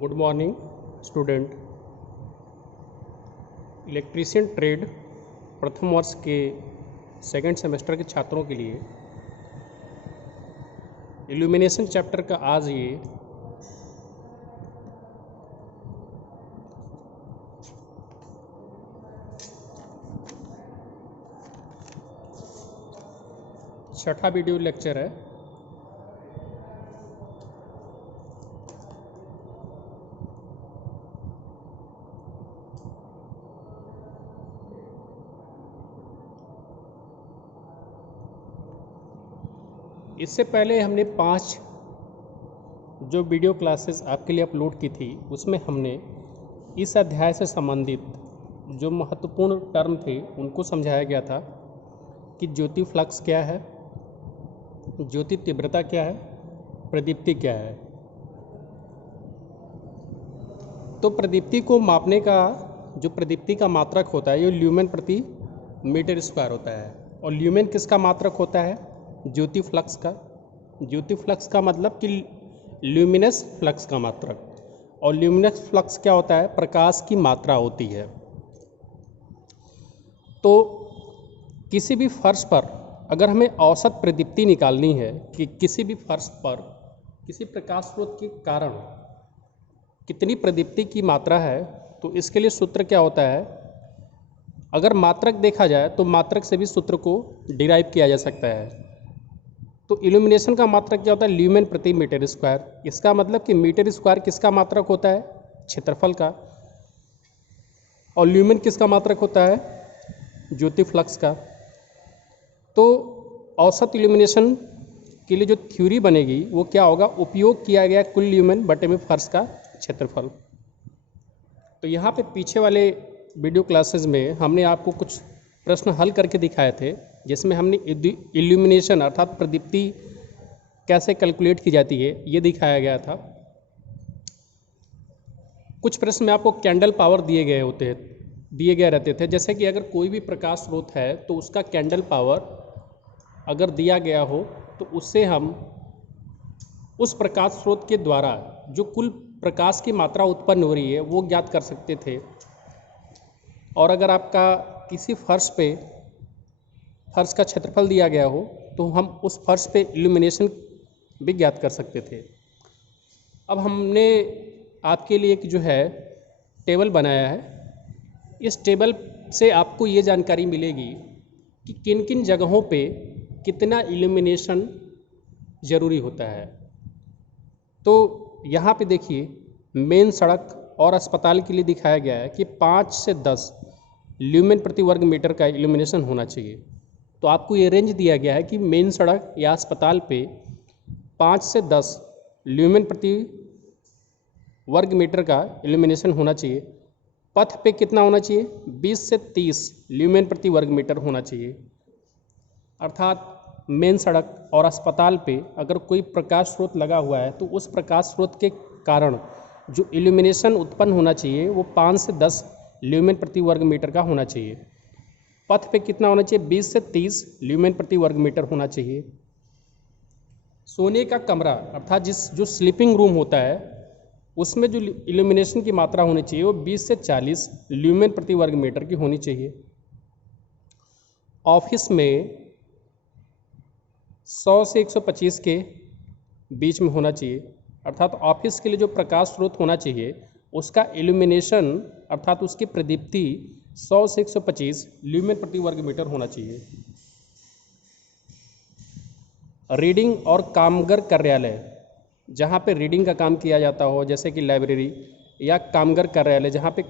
Good morning student. Electrician trade प्रथम वर्ष के सेकंड सेमेस्टर के छात्रों के लिए इल्यूमिनेशन चैप्टर का आज ये छठा वीडियो लेक्चर है। इससे पहले हमने 5 जो वीडियो क्लासेस आपके लिए अपलोड की थी उसमें हमने इस अध्याय से संबंधित जो महत्वपूर्ण टर्म थे उनको समझाया गया था कि ज्योति फ्लक्स क्या है, ज्योति तीव्रता क्या है, प्रदीप्ति क्या है। तो प्रदीप्ति को मापने का जो प्रदीप्ति का मात्रक होता है ये ल्यूमेन प्रति मीटर स्क्वायर होता है। और ल्यूमेन किसका मात्रक होता है? ज्योति फ्लक्स का। ज्योति फ्लक्स का मतलब कि ल्यूमिनस फ्लक्स का मात्रक। और ल्यूमिनस फ्लक्स क्या होता है? प्रकाश की मात्रा होती है। तो किसी भी फर्श पर अगर हमें औसत प्रदीप्ति निकालनी है कि किसी भी फर्श पर किसी प्रकाश स्रोत के कारण कितनी प्रदीप्ति की मात्रा है, तो इसके लिए सूत्र क्या होता है? अगर मात्रक देखा जाए तो मात्रक से भी सूत्र को डिराइव किया जा सकता है। तो इल्यूमिनेशन का मात्रक क्या होता है? ल्यूमेन प्रति मीटर स्क्वायर। इसका मतलब कि मीटर स्क्वायर किसका मात्रक होता है? क्षेत्रफल का। और ल्यूमेन किसका मात्रक होता है? ज्योति फ्लक्स का। तो औसत इल्यूमिनेशन के लिए जो थ्योरी बनेगी वो क्या होगा? उपयोग किया गया कुल ल्यूमेन बटे में फर्श का क्षेत्रफल। तो यहाँ पे पीछे वाले वीडियो क्लासेस में हमने आपको कुछ प्रश्न हल करके दिखाए थे जिसमें हमने इल्यूमिनेशन अर्थात प्रदीप्ति कैसे कैलकुलेट की जाती है ये दिखाया गया था। कुछ प्रश्न में आपको कैंडल पावर दिए गए रहते थे। जैसे कि अगर कोई भी प्रकाश स्रोत है तो उसका कैंडल पावर अगर दिया गया हो तो उससे हम उस प्रकाश स्रोत के द्वारा जो कुल प्रकाश की मात्रा उत्पन्न हो रही है वो ज्ञात कर सकते थे। और अगर आपका किसी फर्श का क्षेत्रफल दिया गया हो तो हम उस फर्श पे इल्यूमिनेशन भी ज्ञात कर सकते थे। अब हमने आपके लिए एक जो है टेबल बनाया है। इस टेबल से आपको ये जानकारी मिलेगी कि किन किन जगहों पे कितना इल्यूमिनेशन ज़रूरी होता है। तो यहाँ पे देखिए मेन सड़क और अस्पताल के लिए दिखाया गया है कि 5 से 10 ल्यूमेन प्रति वर्ग मीटर का इल्यूमिनेशन होना चाहिए। तो आपको ये रेंज दिया गया है कि मेन सड़क या अस्पताल पे 5 से 10 ल्यूमेन प्रति वर्ग मीटर का इल्यूमिनेशन होना चाहिए। पथ पे कितना होना चाहिए? 20 से 30 ल्यूमेन प्रति वर्ग मीटर होना चाहिए। अर्थात मेन सड़क और अस्पताल पे अगर कोई प्रकाश स्रोत लगा हुआ है तो उस प्रकाश स्रोत के कारण जो इल्यूमिनेशन उत्पन्न होना चाहिए वो 5 से 10 ल्यूमेन प्रति वर्ग मीटर का होना चाहिए। पथ पे कितना होना चाहिए? 20 से 30 ल्यूमेन प्रति वर्ग मीटर होना चाहिए। सोने का कमरा अर्थात जो स्लीपिंग रूम होता है उसमें जो इल्यूमिनेशन की मात्रा होनी चाहिए वो 20 से 40 ल्यूमेन प्रति वर्ग मीटर की होनी चाहिए। ऑफिस में 100 से 125 के बीच में होना चाहिए। अर्थात ऑफिस के लिए जो प्रकाश स्रोत होना चाहिए उसका इल्यूमिनेशन अर्थात उसकी प्रदीप्ति 100 से 125 ल्यूमेन प्रति वर्ग मीटर होना चाहिए। रीडिंग और कामगर कार्यालय, जहाँ पे रीडिंग का काम किया जाता हो जैसे कि लाइब्रेरी या कामगर कार्यालय, जहाँ पे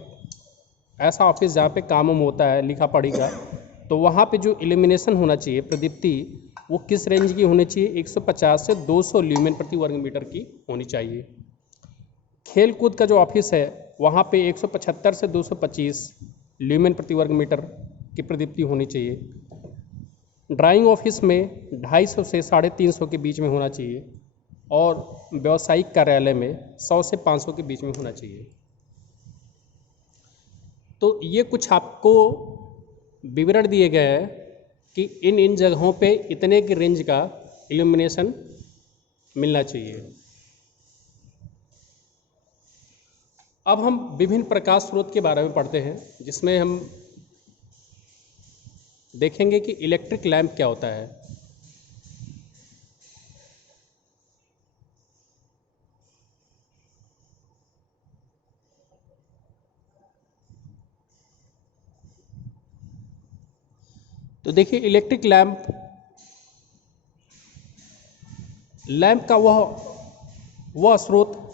ऐसा ऑफिस जहाँ पे काम होता है लिखा पढ़ी का, तो वहाँ पे जो इल्यूमिनेशन होना चाहिए प्रदीप्ति वो किस रेंज की होनी चाहिए? 150 से 200 ल्यूमेन प्रति वर्ग मीटर की होनी चाहिए। खेल कूद का जो ऑफिस है वहाँ पे 175 से 225 ल्यूमेन प्रति वर्ग मीटर की प्रदीप्ति होनी चाहिए। ड्राइंग ऑफिस में 250 से 350 के बीच में होना चाहिए। और व्यावसायिक कार्यालय में 100 से 500 के बीच में होना चाहिए। तो ये कुछ आपको विवरण दिए गए हैं कि इन जगहों पे इतने की रेंज का इल्यूमिनेशन मिलना चाहिए। अब हम विभिन्न प्रकाश स्रोत के बारे में पढ़ते हैं, जिसमें हम देखेंगे कि इलेक्ट्रिक लैंप क्या होता है। तो देखिए, इलेक्ट्रिक लैंप का वह स्रोत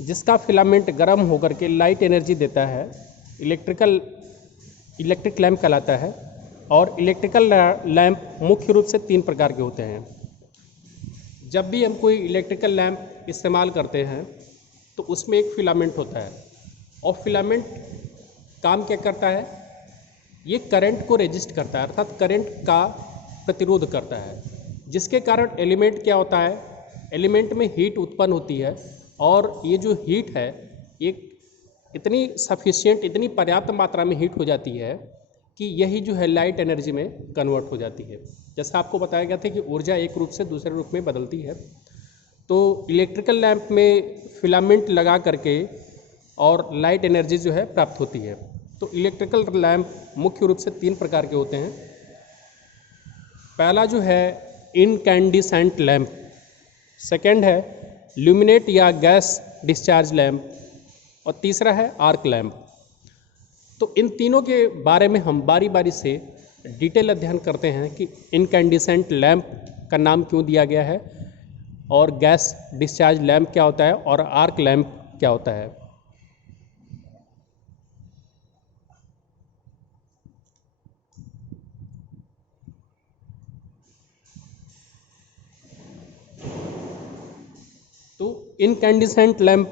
जिसका फिलामेंट गर्म होकर के लाइट एनर्जी देता है, इलेक्ट्रिक लैंप कहलाता है। और इलेक्ट्रिकल लैंप मुख्य रूप से 3 प्रकार के होते हैं। जब भी हम कोई इलेक्ट्रिकल लैंप इस्तेमाल करते हैं तो उसमें एक फिलामेंट होता है, और फिलामेंट काम क्या करता है, ये करंट को रेजिस्ट करता है, अर्थात करंट का प्रतिरोध करता है, जिसके कारण एलिमेंट क्या होता है, एलिमेंट में हीट उत्पन्न होती है। और ये जो हीट है एक इतनी सफिशिएंट, इतनी पर्याप्त मात्रा में हीट हो जाती है कि यही जो है लाइट एनर्जी में कन्वर्ट हो जाती है। जैसा आपको बताया गया था कि ऊर्जा एक रूप से दूसरे रूप में बदलती है। तो इलेक्ट्रिकल लैंप में फिलामेंट लगा करके और लाइट एनर्जी जो है प्राप्त होती है। तो इलेक्ट्रिकल लैंप मुख्य रूप से 3 प्रकार के होते हैं। पहला जो है इनकैंडिसेंट लैंप, सेकंड है ल्यूमिनेट या गैस डिस्चार्ज लैंप, और तीसरा है आर्क लैंप। तो इन तीनों के बारे में हम बारी बारी से डिटेल अध्ययन करते हैं कि इनकैंडिसेंट लैंप का नाम क्यों दिया गया है, और गैस डिस्चार्ज लैंप क्या होता है, और आर्क लैंप क्या होता है। तो इनकैंडिसेंट लैंप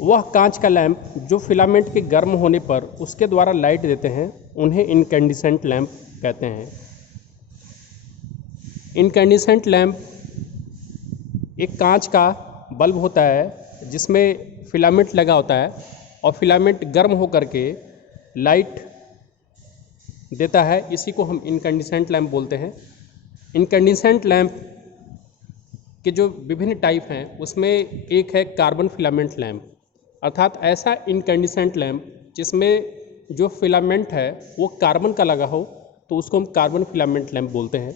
वह कांच का लैंप जो फिलामेंट के गर्म होने पर उसके द्वारा लाइट देते हैं, उन्हें इनकैंडिसेंट लैंप कहते हैं। इनकैंडिसेंट लैंप एक कांच का बल्ब होता है जिसमें फिलामेंट लगा होता है, और फिलामेंट गर्म होकर के लाइट देता है। इसी को हम इनकैंडिसेंट लैंप बोलते हैं। इनकैंडिसेंट लैंप के जो विभिन्न टाइप हैं उसमें एक है कार्बन फिलामेंट लैंप, अर्थात ऐसा इनकैंडिसेंट लैंप जिसमें जो फिलामेंट है वो कार्बन का लगा हो, तो उसको हम कार्बन फिलामेंट लैंप बोलते हैं।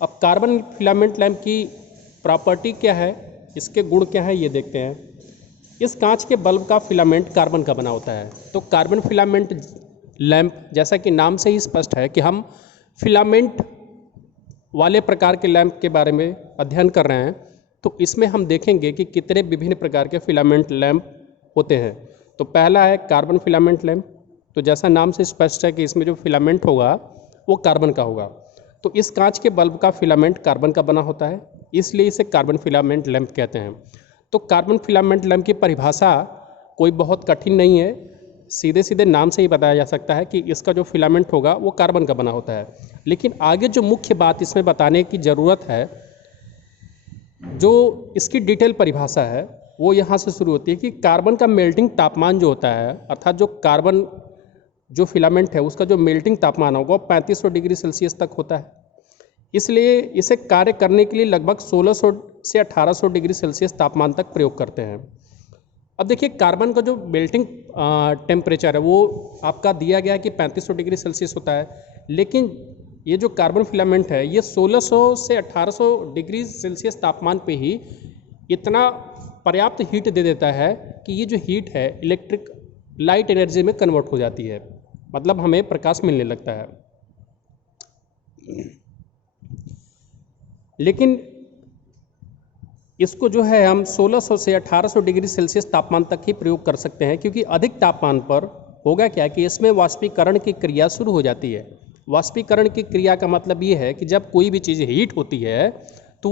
अब कार्बन फिलामेंट लैंप की प्रॉपर्टी क्या है, इसके गुण क्या है, ये देखते हैं। इस कांच के बल्ब का फिलामेंट कार्बन का बना होता है। तो कार्बन फिलामेंट लैंप, जैसा कि नाम से ही स्पष्ट है कि हम फिलामेंट वाले प्रकार के लैंप के बारे में अध्ययन कर रहे हैं, तो इसमें हम देखेंगे कि कितने विभिन्न प्रकार के फिलामेंट लैंप होते हैं। तो पहला है कार्बन फिलामेंट लैंप। तो जैसा नाम से स्पष्ट है कि इसमें जो फिलामेंट होगा वो कार्बन का होगा। तो इस कांच के बल्ब का फिलामेंट कार्बन का बना होता है, इसलिए इसे कार्बन फिलामेंट लैंप कहते हैं। तो कार्बन फिलामेंट लैंप की परिभाषा कोई बहुत कठिन नहीं है, सीधे सीधे नाम से ही बताया जा सकता है कि इसका जो फिलामेंट होगा वो कार्बन का बना होता है। लेकिन आगे जो मुख्य बात इसमें बताने की ज़रूरत है, जो इसकी डिटेल परिभाषा है वो यहाँ से शुरू होती है कि कार्बन का मेल्टिंग तापमान जो होता है, अर्थात जो कार्बन जो फिलामेंट है उसका जो मेल्टिंग तापमान होगा वो 3500 डिग्री सेल्सियस तक होता है। इसलिए इसे कार्य करने के लिए लगभग 1600 से 1800 डिग्री सेल्सियस तापमान तक प्रयोग करते हैं। अब देखिए, कार्बन का जो मेल्टिंग टेम्परेचर है वो आपका दिया गया है कि 3500 डिग्री सेल्सियस होता है, लेकिन ये जो कार्बन फिलामेंट है ये 1600 से 1800 डिग्री सेल्सियस तापमान पे ही इतना पर्याप्त हीट दे देता है कि ये जो हीट है इलेक्ट्रिक लाइट एनर्जी में कन्वर्ट हो जाती है, मतलब हमें प्रकाश मिलने लगता है। लेकिन इसको जो है हम 1600 से 1800 डिग्री सेल्सियस तापमान तक ही प्रयोग कर सकते हैं, क्योंकि अधिक तापमान पर होगा क्या कि इसमें वाष्पीकरण की क्रिया शुरू हो जाती है। वाष्पीकरण की क्रिया का मतलब ये है कि जब कोई भी चीज़ हीट होती है तो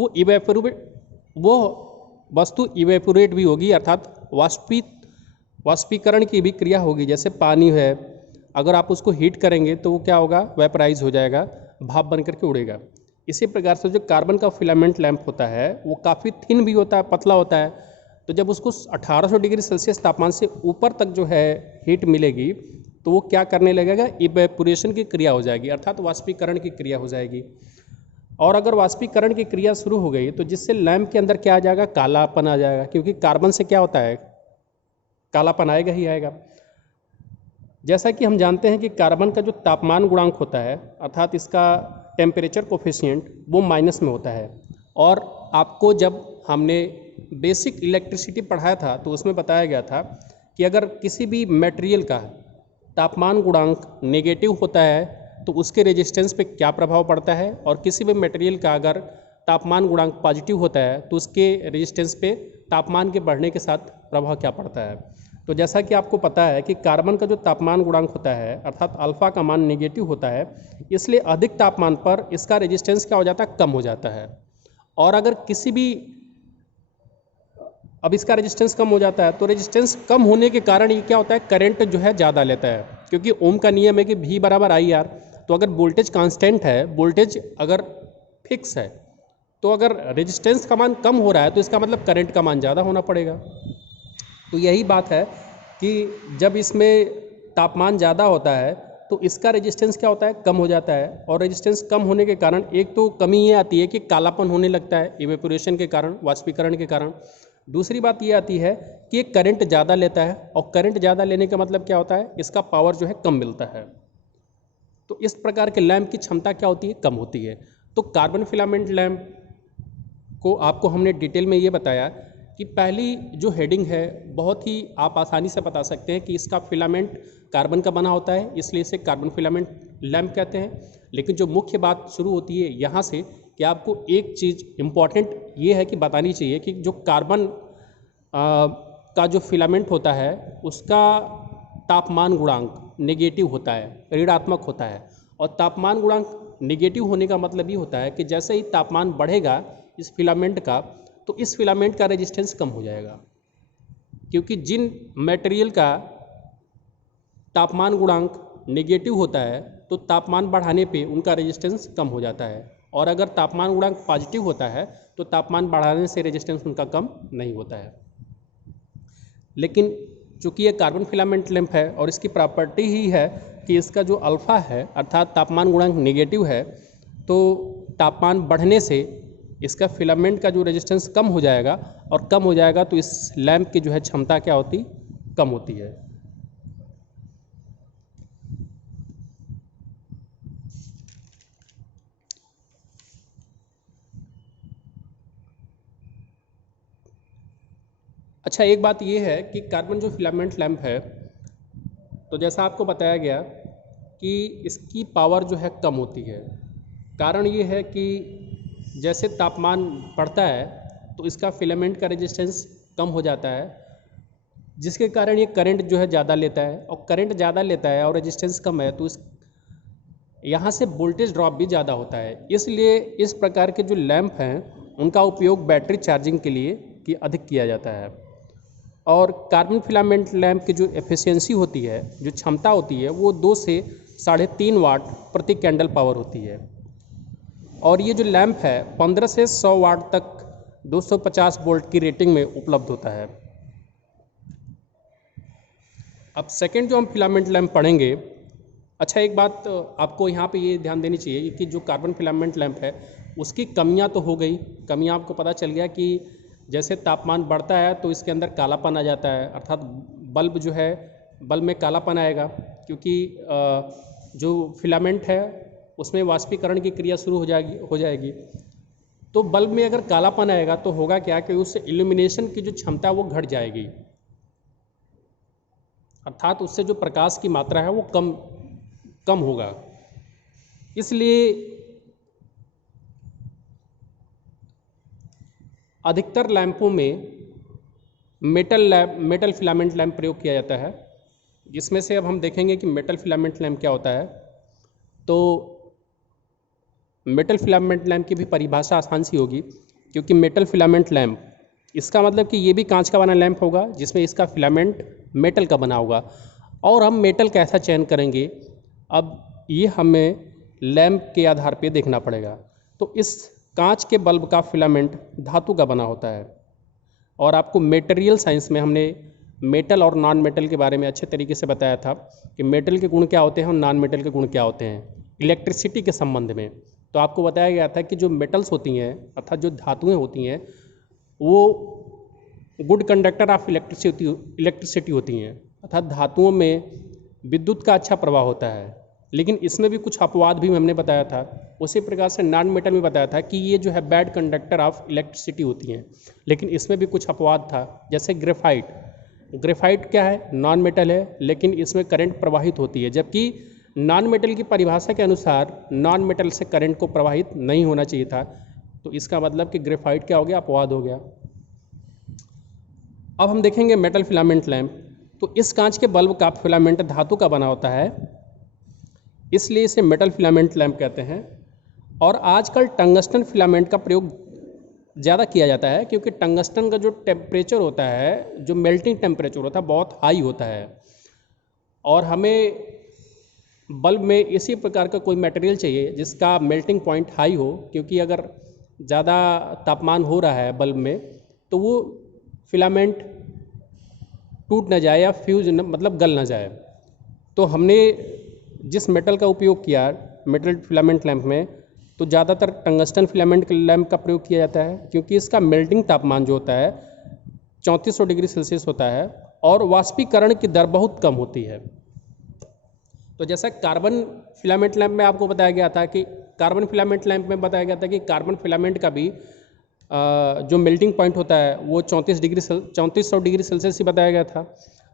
वो वस्तु इवेपोरेट भी होगी, अर्थात वाष्पीकरण की भी क्रिया होगी। जैसे पानी है, अगर आप उसको हीट करेंगे तो वो क्या होगा, वेपराइज हो जाएगा, भाप बन करके उड़ेगा। इसी प्रकार से जो कार्बन का फिलामेंट लैंप होता है वो काफ़ी थिन भी होता है, पतला होता है। तो जब उसको 1800 डिग्री सेल्सियस तापमान से ऊपर तक जो है हीट मिलेगी तो वो क्या करने लगेगा, इवेपोरेशन की क्रिया हो जाएगी, अर्थात वाष्पीकरण की क्रिया हो जाएगी। और अगर वाष्पीकरण की क्रिया शुरू हो गई तो जिससे लैंप के अंदर क्या आ जाएगा, कालापन आ जाएगा, क्योंकि कार्बन से क्या होता है, कालापन आएगा ही आएगा। जैसा कि हम जानते हैं कि कार्बन का जो तापमान गुणांक होता है, अर्थात इसका टेम्परेचर कोफिशिएंट, वो माइनस में होता है। और आपको जब हमने बेसिक इलेक्ट्रिसिटी पढ़ाया था तो उसमें बताया गया था कि अगर किसी भी मटेरियल का तापमान गुणांक नेगेटिव होता है तो उसके रेजिस्टेंस पे क्या प्रभाव पड़ता है, और किसी भी मटेरियल का अगर तापमान गुणांक पॉजिटिव होता है तो उसके रेजिस्टेंस पे तापमान के बढ़ने के साथ प्रभाव क्या पड़ता है। तो जैसा कि आपको पता है कि कार्बन का जो तापमान गुणांक होता है अर्थात अल्फ़ा का मान नेगेटिव होता है, इसलिए अधिक तापमान पर इसका रेजिस्टेंस क्या हो जाता है, कम हो जाता है। और अगर किसी भी अब इसका रेजिस्टेंस कम हो जाता है तो रेजिस्टेंस कम होने के कारण ये क्या होता है, करंट जो है ज़्यादा लेता है, क्योंकि ओम का नियम है कि V बराबर आई आर। तो अगर वोल्टेज कांस्टेंट है, वोल्टेज अगर फिक्स है, तो अगर रेजिस्टेंस का मान कम हो रहा है तो इसका मतलब करंट का मान ज़्यादा होना पड़ेगा। तो यही बात है कि जब इसमें तापमान ज़्यादा होता है तो इसका रेजिस्टेंस क्या होता है, कम हो जाता है। और रेजिस्टेंस कम होने के कारण एक तो कमी ये आती है कि कालापन होने लगता है इवेपोरेशन के कारण, वाष्पीकरण के कारण। दूसरी बात ये आती है कि एक करंट ज़्यादा लेता है, और करंट ज़्यादा लेने का मतलब क्या होता है, इसका पावर जो है कम मिलता है। तो इस प्रकार के लैंप की क्षमता क्या होती है, कम होती है। तो कार्बन फिलामेंट लैंप को आपको हमने डिटेल में ये बताया कि पहली जो हेडिंग है बहुत ही आप आसानी से बता सकते हैं कि इसका फिलामेंट कार्बन का बना होता है, इसलिए इसे कार्बन फिलामेंट लैंप कहते हैं। लेकिन जो मुख्य बात शुरू होती है यहाँ से कि आपको एक चीज़ इम्पॉर्टेंट ये है कि बतानी चाहिए कि जो कार्बन का जो फिलामेंट होता है उसका तापमान गुणांक नेगेटिव होता है, ऋणात्मक होता है। और तापमान गुणांक नेगेटिव होने का मतलब ये होता है कि जैसे ही तापमान बढ़ेगा इस फिलामेंट का, तो इस फिलामेंट का रेजिस्टेंस कम हो जाएगा, क्योंकि जिन मटेरियल का तापमान गुणांक नेगेटिव होता है तो तापमान बढ़ाने पे उनका रेजिस्टेंस कम हो जाता है, और अगर तापमान गुणांक पॉजिटिव होता है तो तापमान बढ़ाने से रेजिस्टेंस उनका कम नहीं होता है। लेकिन चूँकि ये कार्बन फिलामेंट लैंप है और इसकी प्रॉपर्टी ही है कि इसका जो अल्फ़ा है अर्थात तापमान गुणांक नेगेटिव है, तो तापमान बढ़ने से इसका फिलामेंट का जो रेजिस्टेंस कम हो जाएगा, और कम हो जाएगा तो इस लैंप की जो है क्षमता क्या होती, कम होती है। अच्छा, एक बात ये है कि कार्बन जो फिलामेंट लैंप है, तो जैसा आपको बताया गया कि इसकी पावर जो है कम होती है। कारण ये है कि जैसे तापमान बढ़ता है तो इसका फिलामेंट का रेजिस्टेंस कम हो जाता है, जिसके कारण ये करंट जो है ज़्यादा लेता है, और करंट ज़्यादा लेता है और रेजिस्टेंस कम है तो इस यहाँ से वोल्टेज ड्रॉप भी ज़्यादा होता है। इसलिए इस प्रकार के जो लैंप हैं उनका उपयोग बैटरी चार्जिंग के लिए अधिक किया जाता है। और कार्बन फिलामेंट लैंप की जो एफिशिएंसी होती है, जो क्षमता होती है, वो 2 से 3.5 वाट प्रति कैंडल पावर होती है। और ये जो लैंप है 15 से 100 वाट तक 250 वोल्ट की रेटिंग में उपलब्ध होता है। अब सेकंड जो हम फिलामेंट लैंप पढ़ेंगे, अच्छा एक बात आपको यहाँ पे ये ध्यान देनी चाहिए कि जो कार्बन फिलामेंट लैंप है उसकी कमियाँ तो हो गई। कमियाँ आपको पता चल गया कि जैसे तापमान बढ़ता है तो इसके अंदर कालापन आ जाता है, अर्थात बल्ब जो है, बल्ब में कालापन आएगा, क्योंकि जो फिलामेंट है उसमें वाष्पीकरण की क्रिया शुरू हो जाएगी। तो बल्ब में अगर कालापन आएगा तो होगा क्या कि उससे इल्यूमिनेशन की जो क्षमता वो घट जाएगी, अर्थात उससे जो प्रकाश की मात्रा है वो कम होगा। इसलिए अधिकतर लैंपों में मेटल फिलामेंट लैंप प्रयोग किया जाता है, जिसमें से अब हम देखेंगे कि मेटल फिलामेंट लैंप क्या होता है। तो मेटल फिलामेंट लैंप की भी परिभाषा आसान सी होगी, क्योंकि मेटल फिलामेंट लैंप इसका मतलब कि ये भी कांच का बना लैंप होगा जिसमें इसका फिलामेंट मेटल का बना होगा। और हम मेटल कैसा चयन करेंगे, अब ये हमें लैंप के आधार पे देखना पड़ेगा। तो इस कांच के बल्ब का फिलामेंट धातु का बना होता है, और आपको मटेरियल साइंस में हमने मेटल और नॉन मेटल के बारे में अच्छे तरीके से बताया था कि मेटल के गुण क्या होते हैं और नॉन मेटल के गुण क्या होते हैं इलेक्ट्रिसिटी के संबंध में। तो आपको बताया गया था कि जो मेटल्स होती हैं अर्थात जो धातुएं होती हैं वो गुड कंडक्टर ऑफ इलेक्ट्रिसिटी होती हैं, अर्थात धातुओं में विद्युत का अच्छा प्रवाह होता है। लेकिन इसमें भी कुछ अपवाद भी हमने बताया था। उसी प्रकार से नॉन मेटल में बताया था कि ये जो है बैड कंडक्टर ऑफ इलेक्ट्रिसिटी होती हैं, लेकिन इसमें भी कुछ अपवाद था। जैसे ग्रेफाइट क्या है, नॉन मेटल है, लेकिन इसमें करंट प्रवाहित होती है, जबकि नॉन मेटल की परिभाषा के अनुसार नॉन मेटल से करंट को प्रवाहित नहीं होना चाहिए था। तो इसका मतलब कि ग्रेफाइट क्या हो गया, अपवाद हो गया। अब हम देखेंगे मेटल फिलामेंट लैंप। तो इस कांच के बल्ब का फिलामेंट धातु का बना होता है, इसलिए इसे मेटल फिलामेंट लैंप कहते हैं। और आजकल टंगस्टन फिलामेंट का प्रयोग ज़्यादा किया जाता है, क्योंकि टंगस्टन का जो टेम्परेचर होता है, जो मेल्टिंग टेम्परेचर होता है, बहुत हाई होता है। और हमें बल्ब में इसी प्रकार का कोई मटेरियल चाहिए जिसका मेल्टिंग पॉइंट हाई हो, क्योंकि अगर ज़्यादा तापमान हो रहा है बल्ब में तो वो फिलामेंट टूट ना जाए या फ्यूज मतलब गल ना जाए। तो हमने जिस मेटल का उपयोग किया मेटल फिलामेंट लैंप में, तो ज़्यादातर टंगस्टन फिलामेंट लैंप का प्रयोग किया जाता है, क्योंकि इसका मेल्टिंग तापमान जो होता है 3400 डिग्री सेल्सियस होता है और वाष्पीकरण की दर बहुत कम होती है। तो जैसा कार्बन फिलामेंट लैंप में आपको बताया गया था कि कार्बन फिलामेंट लैंप में बताया गया था कि कार्बन फिलामेंट का भी जो मेल्टिंग पॉइंट होता है वो 3400 डिग्री सेल्सियस ही बताया गया था।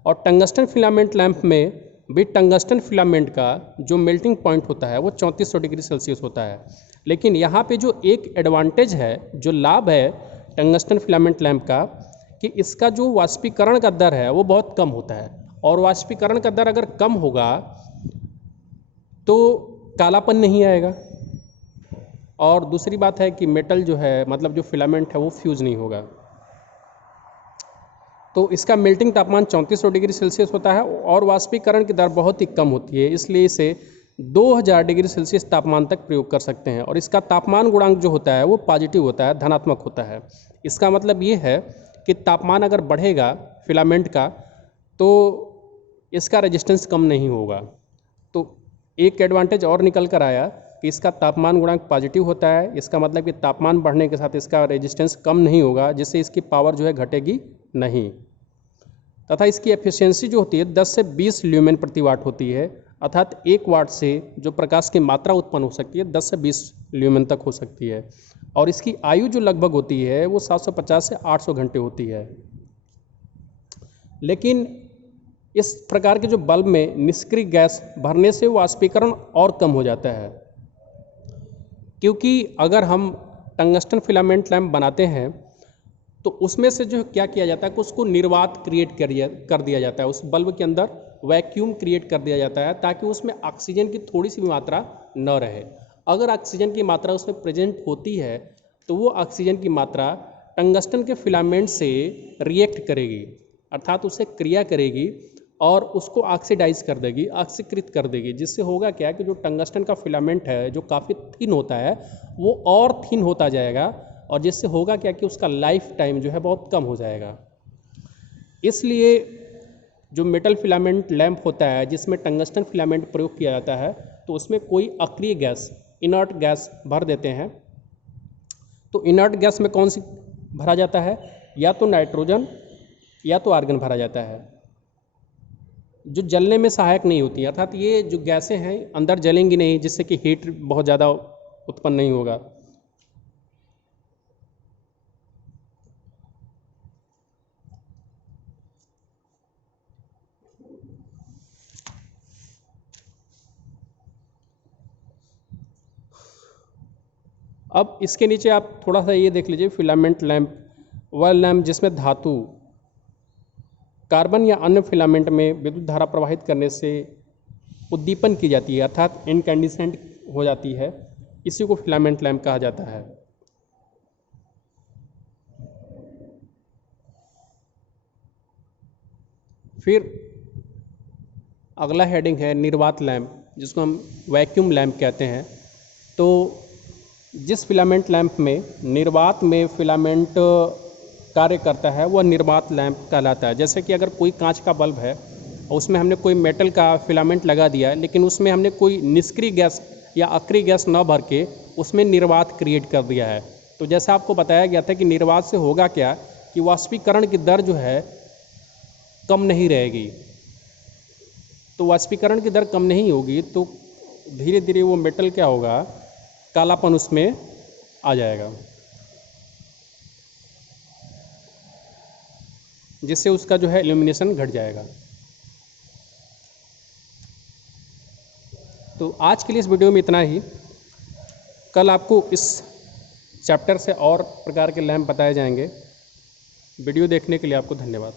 और टंगस्टन फिलामेंट लैंप में भी टंगस्टन फिलामेंट का जो मेल्टिंग पॉइंट होता है वो 3400 डिग्री सेल्सियस होता है। लेकिन यहाँ पे जो एक एडवांटेज है, जो लाभ है टंगस्टन फिलामेंट लैंप का, कि इसका जो वाष्पीकरण का दर है वो बहुत कम होता है। और वाष्पीकरण का दर अगर कम होगा तो कालापन नहीं आएगा। और दूसरी बात है कि मेटल जो है मतलब जो फिलामेंट है वो फ्यूज नहीं होगा। तो इसका मेल्टिंग तापमान 3400 डिग्री सेल्सियस होता है और वाष्पीकरण की दर बहुत ही कम होती है, इसलिए इसे 2000 डिग्री सेल्सियस तापमान तक प्रयोग कर सकते हैं। और इसका तापमान गुणांक जो होता है वो पॉजिटिव होता है, धनात्मक होता है। इसका मतलब ये है कि तापमान अगर बढ़ेगा फिलामेंट का तो इसका रेजिस्टेंस कम नहीं होगा। तो एक एडवांटेज और निकल कर आया कि इसका तापमान गुणांक पॉजिटिव होता है। इसका मतलब कि तापमान बढ़ने के साथ इसका रेजिस्टेंस कम नहीं होगा, जिससे इसकी पावर जो है घटेगी नहीं। तथा इसकी एफिशिएंसी जो होती है 10 से 20 ल्यूमेन प्रति वाट होती है, अर्थात 1 वाट से जो प्रकाश की मात्रा उत्पन्न हो सकती है 10 से 20 ल्यूमेन तक हो सकती है। और इसकी आयु जो लगभग होती है वो 750 से 800 घंटे होती है। लेकिन इस प्रकार के जो बल्ब में निष्क्रिय गैस भरने से वाष्पीकरण और कम हो जाता है, क्योंकि अगर हम टंगस्टन फिलामेंट लैंप बनाते हैं तो उसमें से जो क्या किया जाता है कि उसको निर्वात क्रिएट कर दिया जाता है, उस बल्ब के अंदर वैक्यूम क्रिएट कर दिया जाता है ताकि उसमें ऑक्सीजन की थोड़ी सी भी मात्रा न रहे। अगर ऑक्सीजन की मात्रा उसमें प्रेजेंट होती है तो वो ऑक्सीजन की मात्रा टंगस्टन के फिलामेंट से रिएक्ट करेगी, अर्थात उससे क्रिया करेगी और उसको ऑक्सीडाइज कर देगी, ऑक्सीकृत कर देगी, जिससे होगा क्या कि जो टंगस्टन का फिलामेंट है जो काफ़ी थिन होता है वो और थिन होता जाएगा, और जिससे होगा क्या कि उसका लाइफ टाइम जो है बहुत कम हो जाएगा। इसलिए जो मेटल फिलामेंट लैंप होता है जिसमें टंगस्टन फिलामेंट प्रयोग किया जाता है तो उसमें कोई अक्रिय गैस, इनर्ट गैस भर देते हैं। तो इनर्ट गैस में कौन सी भरा जाता है, या तो नाइट्रोजन या तो आर्गन भरा जाता है, जो जलने में सहायक नहीं होती, अर्थात ये जो गैसें हैं अंदर जलेंगी नहीं, जिससे कि हीट बहुत ज़्यादा उत्पन्न नहीं होगा। अब इसके नीचे आप थोड़ा सा ये देख लीजिए, फिलामेंट लैंप वह लैंप जिसमें धातु कार्बन या अन्य फिलामेंट में विद्युत धारा प्रवाहित करने से उद्दीपन की जाती है, अर्थात इनकैंडिसेंट हो जाती है, इसी को फिलामेंट लैंप कहा जाता है। फिर अगला हेडिंग है निर्वात लैंप, जिसको हम वैक्यूम लैंप कहते हैं। तो जिस फिलामेंट लैंप में निर्वात में फिलामेंट कार्य करता है वह निर्वात लैंप कहलाता है। जैसे कि अगर कोई कांच का बल्ब है और उसमें हमने कोई मेटल का फिलामेंट लगा दिया, लेकिन उसमें हमने कोई निष्क्रिय गैस या अक्रिय गैस न भर के उसमें निर्वात क्रिएट कर दिया है। तो जैसा आपको बताया गया था कि निर्वात से होगा क्या कि वाष्पीकरण की दर जो है कम नहीं रहेगी। तो वाष्पीकरण की दर कम नहीं होगी तो धीरे धीरे वो मेटल क्या होगा, कालापन उसमें आ जाएगा, जिससे उसका जो है इल्यूमिनेशन घट जाएगा। तो आज के लिए इस वीडियो में इतना ही। कल आपको इस चैप्टर से और प्रकार के लैंप बताए जाएंगे। वीडियो देखने के लिए आपको धन्यवाद।